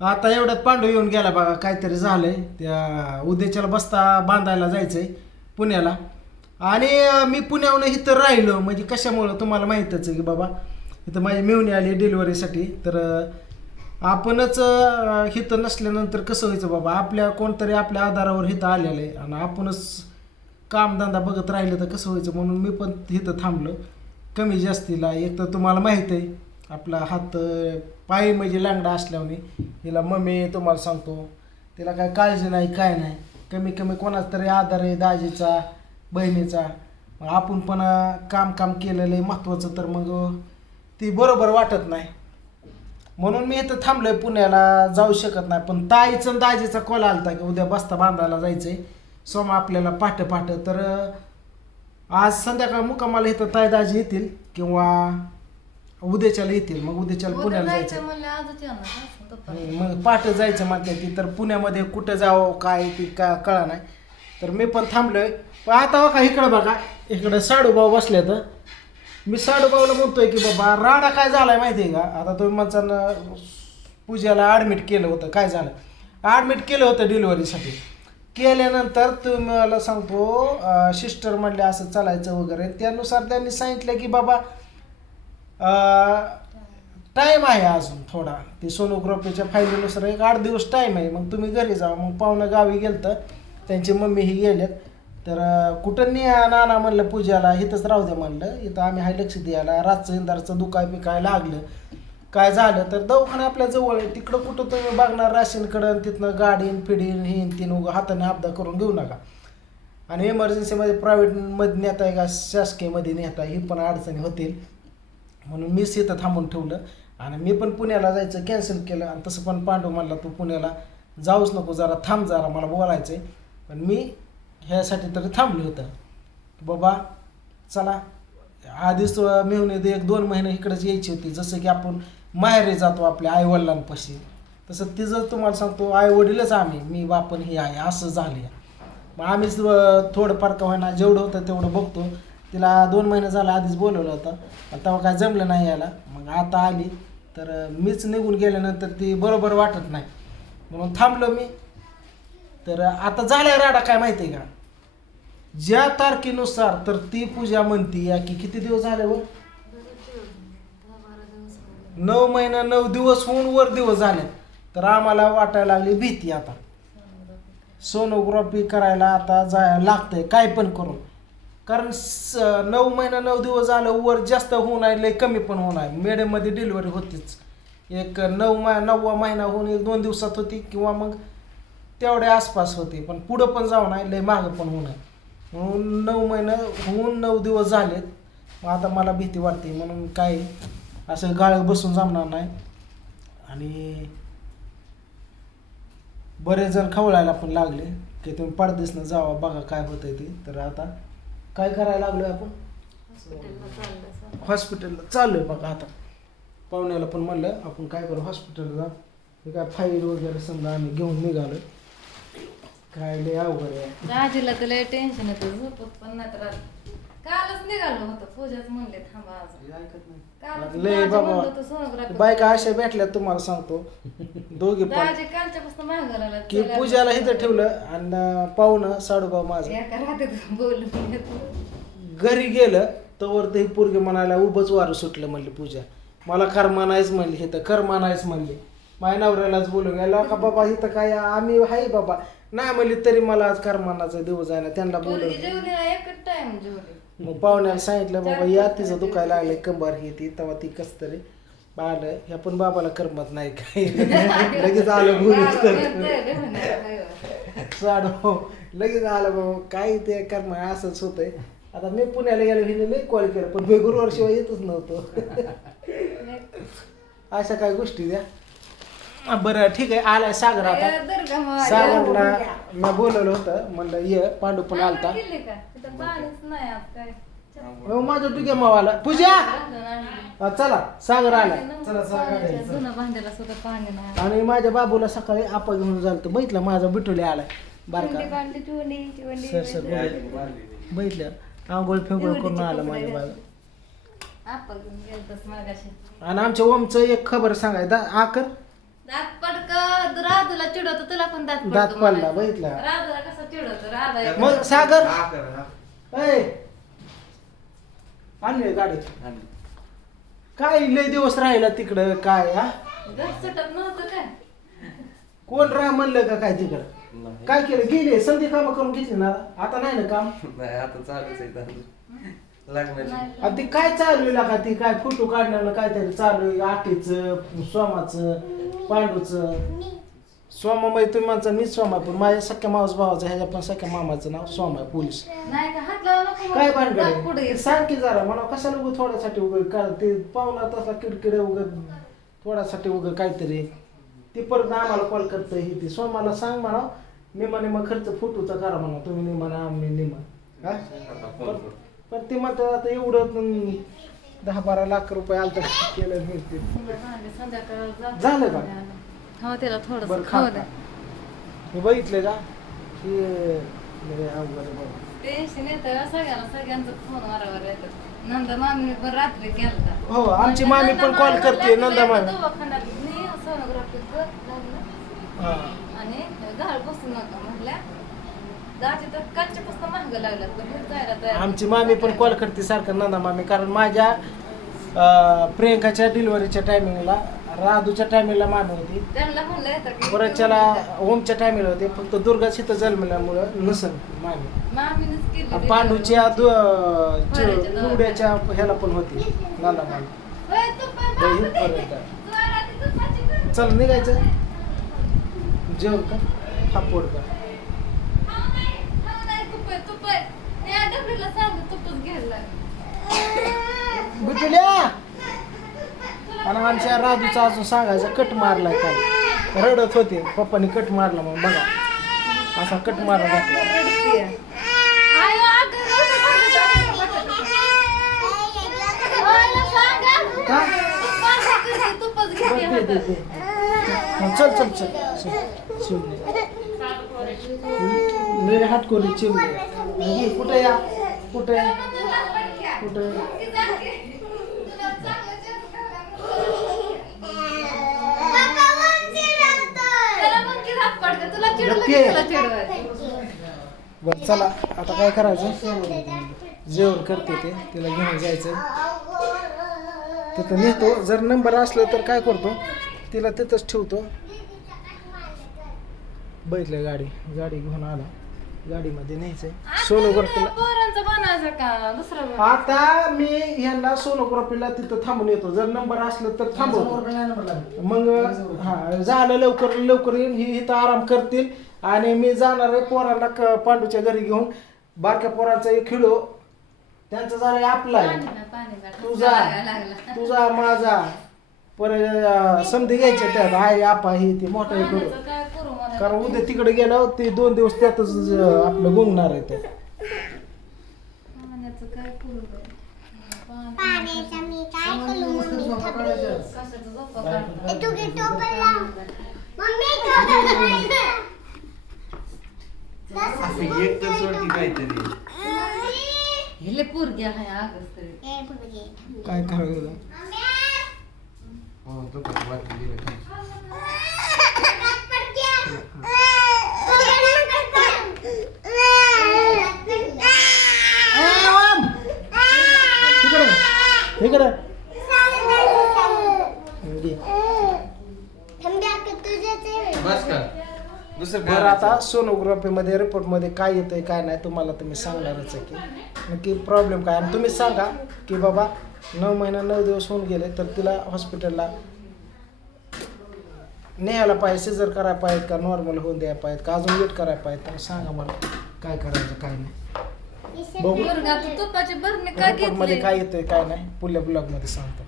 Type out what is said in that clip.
आता एवढ्यात पांडू येऊन गेला बघा काहीतरी झालंय. त्या उद्याच्याला बस्ता बांधायला जायचंय पुण्याला. आणि मी पुण्याहून इथं राहिलो. म्हणजे कशामुळं तुम्हाला माहीतच आहे की बाबा इथं माझी मिळून आली डिलिव्हरीसाठी तर आपणच हिथं नसल्यानंतर कसं व्हायचं बाबा आपल्या कोणतरी आपल्या आधारावर हिथं आलेलं आहे. आणि आपणच कामधंदा बघत राहिलं तर कसं व्हायचं म्हणून मी पण इथं थांबलो. कमी जास्तीला एक तर तुम्हाला माहीत आहे आपला हात पायी म्हणजे लांगडा असल्याने हिला मम्मी तुम्हाला सांगतो तिला काय काळजी नाही काय नाही. कमी कमी कोणाचा तरी आधार आहे दाजीचा बहिणीचा. मग आपण पण काम काम केलेलं आहे महत्त्वाचं तर मग ती बरोबर वाटत नाही. म्हणून मी इथं थांबलो आहे पुण्याला जाऊ शकत नाही. पण ताईचं आणि दाजीचा कॉल आला होता की उद्या बस्ता बांधायला जायचं आहे सोमा आपल्याला पाठ पाठ तर आज संध्याकाळ मुकामाला इथं ताई दाजी येतील किंवा उद्याच्याला येतील मग उद्याच्याला उद्या पुण्याला जायचं म्हणलं आजच येणार. मग पाठ जायचं म्हणते ती तर पुण्यामध्ये कुठं जावं काय ती का कळा नाही. तर मी पण थांबलोय. पण आता बघा इकडं बघा इकडं साडूभाऊ बसले तर. मी साडूभाऊला म्हणतोय की बाबा राडा काय झालाय माहिती आहे का? आता तुम्ही म्हणता पूजाला ॲडमिट केलं होतं. काय झालं? ॲडमिट केलं होतं डिलिव्हरीसाठी केल्यानंतर तुम्ही मला सांगतो सिस्टर म्हणले असं चालायचं वगैरे. त्यानुसार त्यांनी सांगितलं की बाबा टाईम आहे अजून थोडा. ते सोनोग्राफीच्या फायलीनुसार एक आठ दिवस टाईम आहे. मग तुम्ही घरी जा. मग पाहुणं गावी गेलं तर त्यांची मम्मी ही गेलेत. तर कुठं नाही नाना म्हणलं पूजाला इथंच राहू द्या म्हणलं. इथं आम्ही हाय लक्ष द्यायला. रातचं इंदारचं दुखाय पिकाय लागलं. काय झालं तर दवाखाना आपल्या जवळ आहे. तिकडं कुठं तुम्ही बघणार राशनकडं तिथनं गाडीन फिडीन हिन तीन उगा हाताने अपदा करून घेऊ नका. आणि इमर्जन्सीमध्ये प्रायव्हेटमध्ये नेताय का? शासकीयमध्ये नेताय. ही पण अडचणी होतील. म्हणून मीच इथं थांबून ठेवलं. आणि मी पण पुण्याला जायचं कॅन्सल केलं. आणि तसं पण पांडू म्हणला तू पुण्याला जाऊच नको जरा थांब जरा मला बोलायचं आहे पण मी ह्यासाठी तरी थांबलो होतं बाबा चला. आधीच मिळून एक दोन महिने इकडंच यायची होती. जसं की आपण माहेरी जातो आपल्या आईवडिलांपाशी. तसं तिचं तुम्हाला सांगतो आईवडीलच आम्ही मी बापन ही आहे असं झाले मग आम्हीच थोडंफार का होईना जेवढं होतं तेवढं बघतो. तिला दोन महिने झाला आधीच बोलवलं होतं. पण तेव्हा काय जमलं नाही यायला मग आता आली. तर मीच निघून गेल्यानंतर ती बरोबर वाटत नाही. म्हणून थांबलो मी. तर आता झालाय राडा काय माहिती आहे का? ज्या तारखेनुसार तर ती पूजा म्हणती या की किती दिवस झाले वर नऊ महिना नऊ दिवस होऊन वर दिवस झाले तर आम्हाला वाटायला लागली भीती आता. सोनोग्राफी करायला आता जाय लागतंय. काय पण करून. कारण स नऊ महिना नऊ दिवस झालं वर जास्त होऊन आहे लय कमी पण होऊन आहे मेडेमध्ये डिलिव्हरी होतीच. एक नऊ मा नववा महिना होऊन एक दोन दिवसात होती किंवा मग तेवढ्या आसपास होती. पण पुढं पण जाऊन आहे लय मागं पण होऊन आहे म्हणून नऊ महिना होऊन नऊ दिवस झालेत. मग आता मला भीती वाटते म्हणून काय असं गाळ बसून जमणार नाही. आणि बरेच जण खवळायला पण लागले की तुम्ही पडदेसनं जावा बघा काय होतंय ते. तर आता काय करायला लागलोय आपण? हॉस्पिटलला चाललं असं. हॉस्पिटलला चाललोय बघा आता. पाहुण्याला पण म्हणलं आपण काय करू हॉस्पिटलला जा. हे काय फाईल वगैरे समजा आम्ही घेऊन निघालो काय लय अवघड आहे. दाजीला तर लय टेन्शन येतं झोपत पण नाही तर कालच निघालो होतं पूजाच म्हणले थांबा आज कालच लय दाजी बाबा म्हणलं होतं सोनोग्राफी बायका अशा भेटल्या तुम्हाला सांगतो. दोघी पण. दाजी कालच्यापासून लागला की पूजाला इथं ठेवलं आणि पाहुणं साडूभाऊ माझं. एका रात्रीत बोलून घेतलं. घरी गेलं तवर ते पोरगे म्हणायला उभंच वारं सुटलं म्हणली पूजा. मला कर्मा नाहीच म्हणली हे तर कर्मा नाहीच म्हणली. माझ्या नवऱ्यालाच बोलून गेला का बाबा इथं काय आम्ही हाय बाबा. नाही म्हणली तरी मला आज कर्मानाचा दिवस आहे ना त्यांना पोरगी बोलवलं. जेवली ना एकच टाइम जेवली. मग पाहुण्याला सांगितलं बाबा या तिचं दुखायला लागलंय कंबार ही ती तेव्हा ती कस तरी आलं. ह्या पण बाबाला करमत नाही काय. लगेच आलं बोलूच तर साडू लगेच आलं बाबा काय ते कर्म असंच होतंय. आता मी पुण्याला गेलो हिने नाही कॉल केलं पण मी गुरुवार शिवाय येतच नव्हतो. अशा काय गोष्टी द्या. बरं ठीक आहे आलाय सागर आता. सागरला मी बोलवलं होतं म्हणलं ये पांडू पण आलता. हो माझं तुझ्या मावाला. पूजा! हा, चला सागर आला. चला सागर जुनं भांड्याला सुद्धा पाणी नाही आणि माझ्या बाबूला सकाळी आपा घेऊन झालं बघितलं माझा बिटोले आलाय. बारका. सर सर बघितलं. आंघोळ फेंगोळ करून आला माझ्या बाबा आपण घेऊन गेलतस मागाशी. आणि आमच्या ओमचं एक खबर सांगायचं. आकर? दात पडकं तू राधूला चिडवतो तुला पण दात दात पडतो पडला, म्हणायचं. बघितला. राधूला कसा चिडवतो राधा एक- मग सागर. हा कर, हा. ऐ. आणले गाडीत काय लय दिवस राहिला तिकडं काय हा? घर सुटत नव्हतं काय? कोण राह म्हणलं का काय तिकडं? नाही. काय केलं? गेले संधी कामं करून घेतली ना आता? नाही ना काम? नाही आता चालूच आहे. आणि ती काय चालू आहे का ती? काय फोटो काढण्याला काहीतरी चालू आहे? आटीचं सोमाचं पांडूचं. सोमाबाई तुम्ही म्हणता मी सोमा पण माझ्या सख्या मावस भावाचं ह्याच्या पण सख्या मामाचं नाव सोमा आहे पोलीस. नाही का? हात लावू नको काय मग दात पुढे भानगड येतो. सांग की जरा मला कशाला उगं थोड्यासाठी उगं काय ते पाहुणा तसा किडकिड उगं थोड्यासाठी उगं काहीतरी. ते परत आम्हाला कॉल करतं हे ते. सोमाला सांग म्हणा निमा निमा खर्च फोटोचा करा म्हणा तुम्ही निमा ना आम्ही निमा हा आता फोन करतो. पण ते म्हणतात आता एवढं अं, दहा बारा लाख रुपये आलं तर केलं नाही ते. झाले, का? हो त्याला थोडं. दे. मी बघितलं का? अवघड हो आमची मामी पण कॉल करते नंदा मामी. हा. आणि घाल बसू नका म्हटल्या दाची तर कच्च्यापासून महाग लागला पण जायला तयार आमची मामी पण कॉल करते सारखं नंदा मामी कारण माझ्या अं, प्रियंकाच्या डिलिव्हरीच्या टायमिंगला राधूच्या टायमिंगला मामी होती. त्यांना म्हणलं येतं की परतच्याला ओमच्या टायमिंगला होते फक्त दुर्गा सीता जन्मल्यामुळं नसन मामी. मामीनेच केली आणि पांडूच्या दु- च- ह्याला पण होती नंदा मामी. होय, तू पण तर बापरे. इथपर्यंत. तू आला तिथं पाची कर. चल निघायचं. जेवण का हा पोट का खाऊ नाही, खाऊ नाही, तूप आहे, तूप आहे. त्या डबरीला सांग, आणि आमच्या राजूचा अजून सांगायचं कट मारलाय काय रडत होते. पप्पानी कट मारला मग बघा. असा कट मारला. का? चल चल चल. चल, शिवले लय हात कोरी चिवले कुठे या? कुठे बर चला आता काय करायचं? जेवण करते ते. तिला घेऊन जायचं तिथं नेतो. जर नंबर असलं तर काय करतो? तिला तिथंच ठेवतो. बैठलं गाडी. गाडी घेऊन आला. गाडीमध्ये न्यायचंय. सोनोग्राफीला बनायचं का? दुसरं. आता मी ह्यांना सोनोग्राफीला तिथं थांबून येतो. जर नंबर असलं तर थांबवतो. मग हा झालं लवकर लवकर येईन. ही इथं आराम करतील. आणि मी जाणार आहे पोरांना क- पांडूच्या घरी घेऊन. बारक्या पोरांचा एक खिडो त्यांचा झाला आपला आहे पाणी. तुझा लागायला लागला. तुझा माझा. परत समधी घ्यायच्या त्यात. आई आपा हे ते मोठा एक खिडो पाण्याचं काय करू मला? कारण उद्या तिकडे गेल्यावर ते दोन दिवस त्यातच अं, आपलं गुंगणार आहे ते. पाण्याचं काय करू बाई? पाणी- पाण्याचा मी काय करू? मम्मी थपडी कशाचं झोपा काढतात. तू घे लाव. मम्मी टोपण असं एक तर सोड की काहीतरी. हिले पोरगी आहे आगच तरी. ए पुढे काय करायचं हो तो पण वाटली गेलं. इकडे इकडे. घे. बस का? दुसरं बरं आता सोनोग्राफी मध्ये रिपोर्टमध्ये काय येतंय काय नाही तुम्हाला तुम्ही सांगणारच आहे की. नक्की प्रॉब्लेम काय? आणि तुम्ही सांगा की बाबा नऊ महिना नऊ दिवस होऊन गेले तर तिला हॉस्पिटलला न्यायला पाहिजे सिजर करायला पाहिजे का? नॉर्मल होऊन द्यायला पाहिजे का? अजून वेट करायला पाहिजे तर सांगा मला काय करायचं काय नाही. बघू. पोरगा तू तुपाची बरणी का रिपोर्टमध्ये घेतली काय येतंय काय नाही. पुढल्या ब्लॉगमध्ये सांगतो.